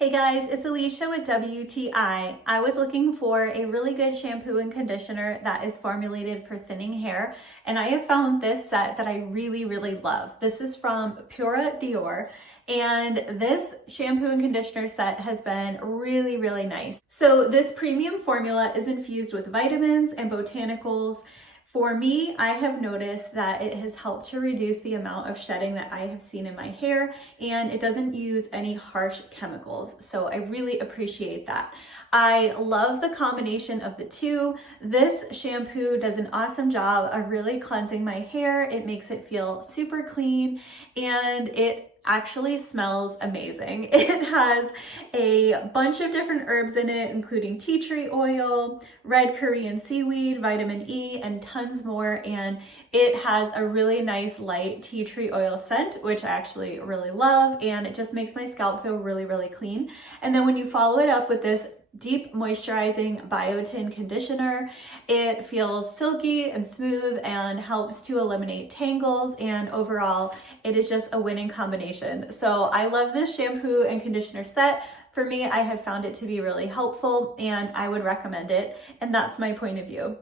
Hey guys, it's Alicia with WTI. I was looking for a really good shampoo and conditioner that is formulated for thinning hair, and I have found this set that I really love. This is from PURA Dior, and this shampoo and conditioner set has been really nice. So this premium formula is infused with vitamins and botanicals. For me, I have noticed that it has helped to reduce the amount of shedding that I have seen in my hair, and it doesn't use any harsh chemicals. So I really appreciate that. I love the combination of the two. This shampoo does an awesome job of really cleansing my hair. It makes it feel super clean, and it actually smells amazing. It has a bunch of different herbs in it, including tea tree oil, red Korean seaweed, vitamin E, and tons more. And it has a really nice light tea tree oil scent, which I actually really love. And it just makes my scalp feel really clean. And then when you follow it up with this deep moisturizing biotin conditioner, it feels silky and smooth and helps to eliminate tangles, and overall it is just a winning combination. So I love this shampoo and conditioner set. For me, I have found it to be really helpful and I would recommend it, and that's my point of view.